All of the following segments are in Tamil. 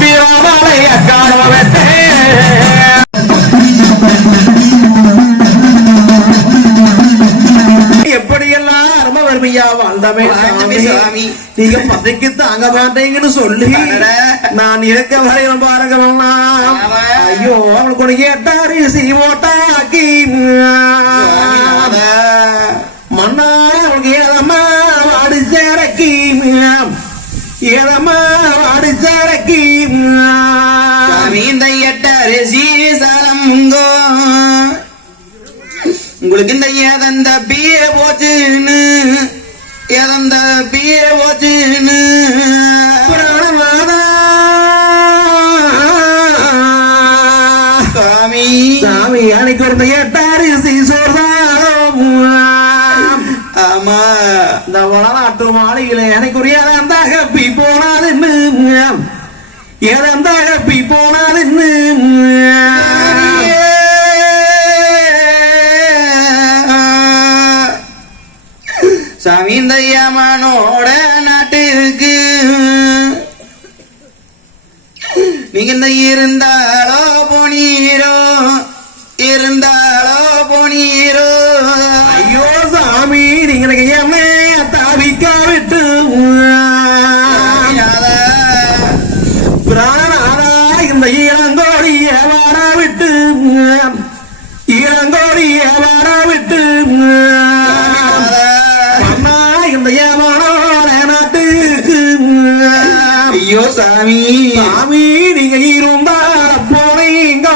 வீரமலைய காணவத்தே எப்படியெல்லாம் அரும வறுமையா வாழ்ந்தமே சாமி. நீங்க பதைக்கு தாங்க மாட்டீங்கன்னு சொல்லி. நான் இருக்க வரையிலும் பாருங்க ஆமா. ஐயோ அவனுக்கு உனக்கு எட்டாரி சீவோட்டாக்கி மன்னா அவனுக்கு ஏதம்மா வாடி சேரக்கி ஏதம்மா வாடி சேரக்கி சாமி இந்த சீசாலம் உங்கோ உங்களுக்கு இந்த ஏதந்த பிய போச்சுன்னு ஏதந்த பிய போச்சுன்னு சாமி சாமி அன்னைக்கு ஒரு ஏட்டாரு சீசோர்தான் ஆமா. இந்த வளநாட்டு மாளிகையில எனக்கு ஒரு ஏதாந்த ஹப்பி போனாதுன்னு. ஏதாந்த ஹப்பி போனால் சாமி நாட்டிற்கு யமனோட நீங்க இருந்தாலோ போனீரோ இருந்தாலோ போனீரோ ஐயோ சாமி நீங்க ஏமே சாமி. சாமி நீங்க இருந்தார போனீங்க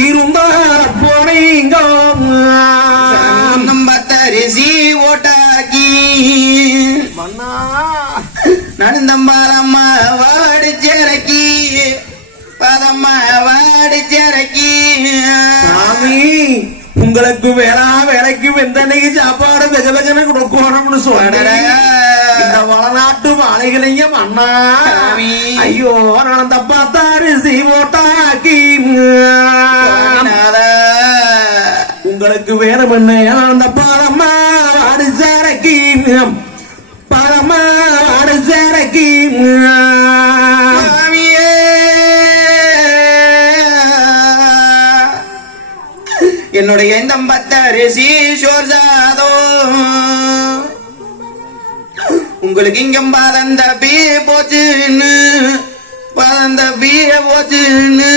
இருந்தார போனீங்க நம்ம தரிசி ஓட்டாக்கி. மன்னா. நடுந்தம்பாலம்மா வாடி சேரக்கி பதம்மா வாடி சேரக்கி சாமி உங்களுக்கு வேளா வேலைக்கு வெந்தன்னைக்கு சாப்பாடு வெக வெகன்னு கொடுக்கணும்னு சொல்றேன் இந்த வளநாட்டு மாலைகளையும் அண்ணா. ஐயோ தாரிசி ஓட்டாக்கி சாமிநாதா. உங்களுக்கு வேணும் என்ன அந்த பாதம்மா ஆடு சேரக்கி பாதம்மா ஆடு சேரக்கி சாமியே என்னுடைய இந்த பத்தரிசி சோர் சாதோ உங்களுக்கு இங்க பதந்த பீ போச்சுன்னு பதந்த பீய போச்சுன்னு.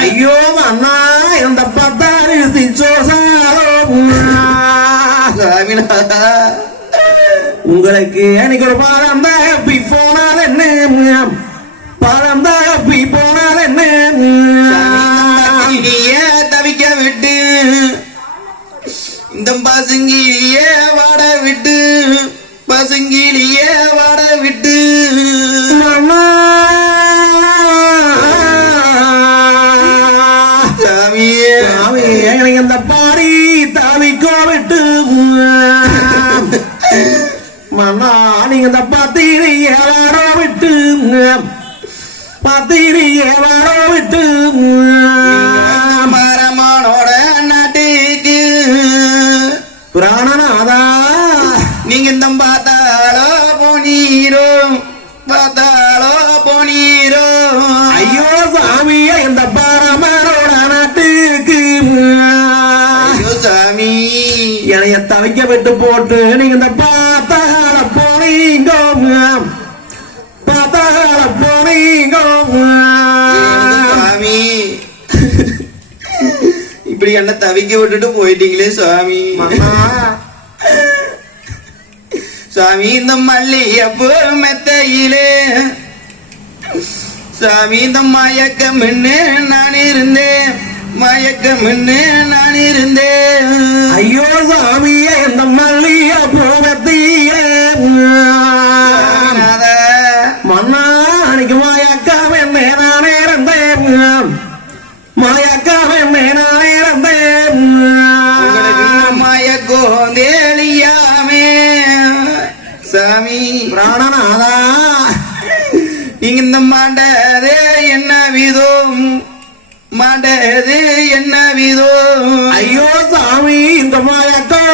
ஐயோ அண்ணா இந்த சோசாரோ சாமிநாதா உங்களுக்கு எனக்கு ஒரு பாதம் தகப்பி போனால் என்ன? பாதம் தகப்பி போனால் என்ன? தவிக்க விட்டு இந்த பசுங்கிலிய வாட விட்டு பசுங்கிலிய வாட விட்டு. எனக்கு இந்த பாடி தாவிக்கோ விட்டு மன்னா நீங்க இந்த பத்திரி ஏவாரோ விட்டு பத்திரி ஏவாரோ விட்டு இந்த பார்த்தாலோ போனீரோ பார்த்தாலோ போனீரோ ஐயோ சாமிய இந்த பரமரோட நாட்டுக்கு ஐயோ சாமி என்னைய தவிக்க விட்டு போட்டு நீங்க இந்த பாத்தால போனீங்க பாத்தால போனீங்க சுவாமி இப்படி என்ன தவிக்க விட்டுட்டு போயிட்டீங்களே சுவாமி சாமி சுவாமி இந்த மல்லியப்பு மெத்தையிலே சாமி இந்த மயக்கம் என்ன நான் இருந்தேன் மயக்கம் என்ன நான் இருந்தேன் ஐயோ சாமி. பிராணநாதா நீங்க இந்த மாண்டது என்ன விதம்? மாண்டது என்ன விதம்? ஐயோ சாமி இந்த மாயக்கம்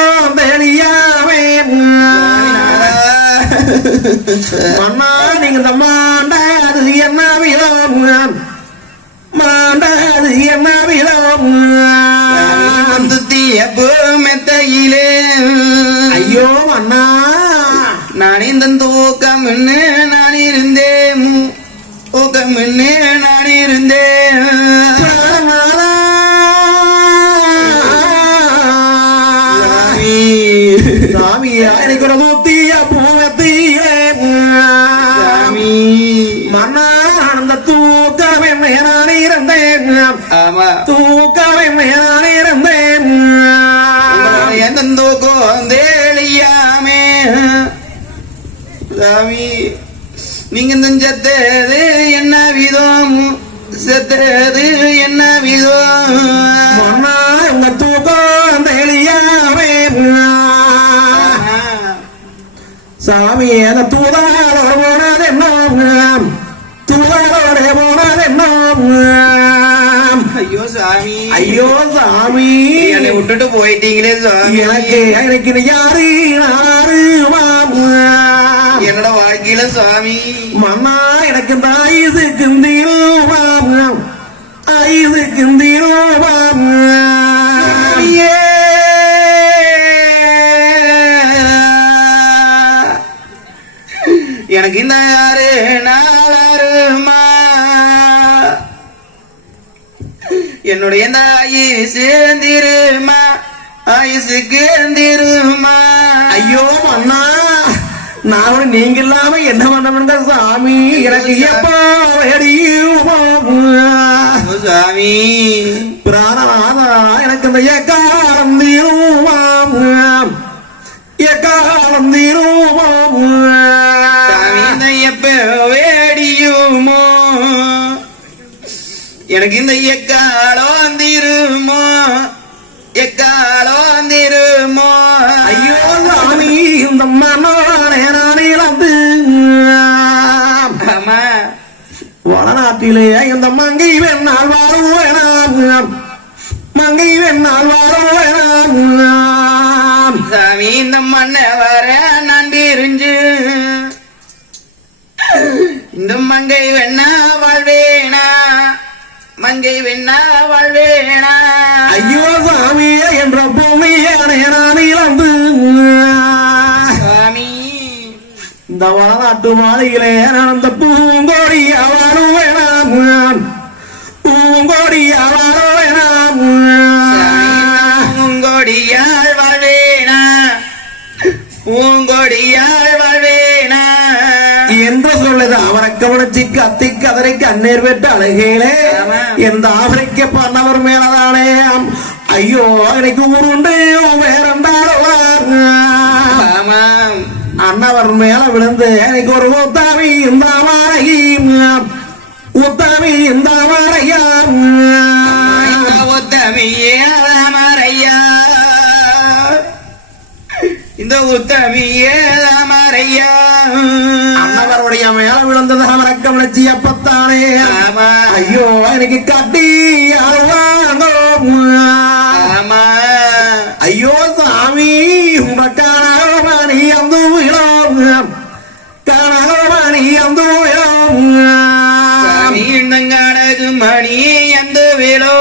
மன்னா நீங்க இந்த மாண்டாது என்ன விதம்? மாண்டாது என்ன விதம்? வந்து தீயப்பு இந்த தூக்கம் நான் இருந்தேன் தூக்கம் நான் இருந்தேன் சாமியா எனக்கு ஒரு நூத்திய பூவத்தியே சாமி. அந்த தூக்கம் என்ன நான் இருந்தேன் தூக்கம் என்ன நான் இருந்தேன் எந்த தூக்கம் சாமி. நீங்க செத்தது என்ன விதம்? செத்தது என்ன விதம்? உங்க தூக்கம் தெளியாவே சாமி அந்த தூதாரோட போனது என்ன தூதாரோட போனது என்ன ஐயோ சாமி. ஐயோ சாமி. என்னை விட்டுட்டு போயிட்டீங்களே சாமி. எனக்கு எனக்கு யாரு நாரு மாமா வாழ்க்கையில சாமி மன்னா எனக்கு இந்த ஐசு கிந்திரும் ஐசு கிந்திரும் ஐயே. எனக்கு இந்த யாரு நாளாருமா? என்னுடைய இந்த ஆயுசு சேர்ந்திருமா ஆயுசு கேந்திருமா ஐயோ மன்னா நான் ஒரு நீங்க இல்லாம என்ன பண்ண சாமி? எனக்கு எப்போ சாமி பிராணநாதா எனக்கு இந்த எக்காலம் தீருமாம் எக்காலம் தீருமாம் சாமி எப்ப வேடியுமோ? எனக்கு இந்த எக்காலோ திருமோ? வடநாட்டிலே இந்த மங்கை வெண்ணால் வாழுவேனாம் மங்கை வெண்ணால் வாழுவேனாம் சாமி இந்த மண்ண வர நான் தெரிஞ்சு இந்த மங்கை வெண்ணா வாழ்வேனா? மங்கை வெண்ணா வாழ்வேனா? ஐயோ சாமி என்ற பூமியானே நான் இழந்து. சாமி. இந்த வடநாட்டு மாலையிலே நான் அந்த பூங்கோடி வாழுவேனாம் பூங்கொடியாள் வாழ்வேனா? என்று சொல்லுது. அவரை கவனிச்சு கத்தி கதறி கண்ணீர் வெட்டு அழுகையிலே ஆமா. எந்த ஆபரிக்க பண்ணவர் மேலதானே? ஐயோ எனக்கு உருண்டு வேறண்டாடுவார் அண்ணவர் மேல விழுந்து எனக்கு ஒரு உத்தாமி இந்த மாலையை உத்தாமி இந்த இந்த உத்தமியே ராமரையா இந்த உத்தமியே ராமரையா. அண்ணவருடைய மேல விழுந்தது அவரை கவனிச்சு அப்பத்தானே ஐயோ எனக்கு கட்டி ஆமா. ஐயோ சாமி உனக்கானி அந்த விழோம் காணி அந்த விழோம் மணி எந்த வேலோ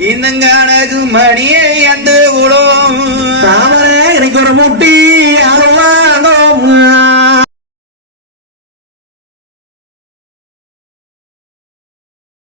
இந்தங்கானது மணியை அந்த உடோம். தாமரை எனக்கு ஒரு முட்டி அருவாதோம்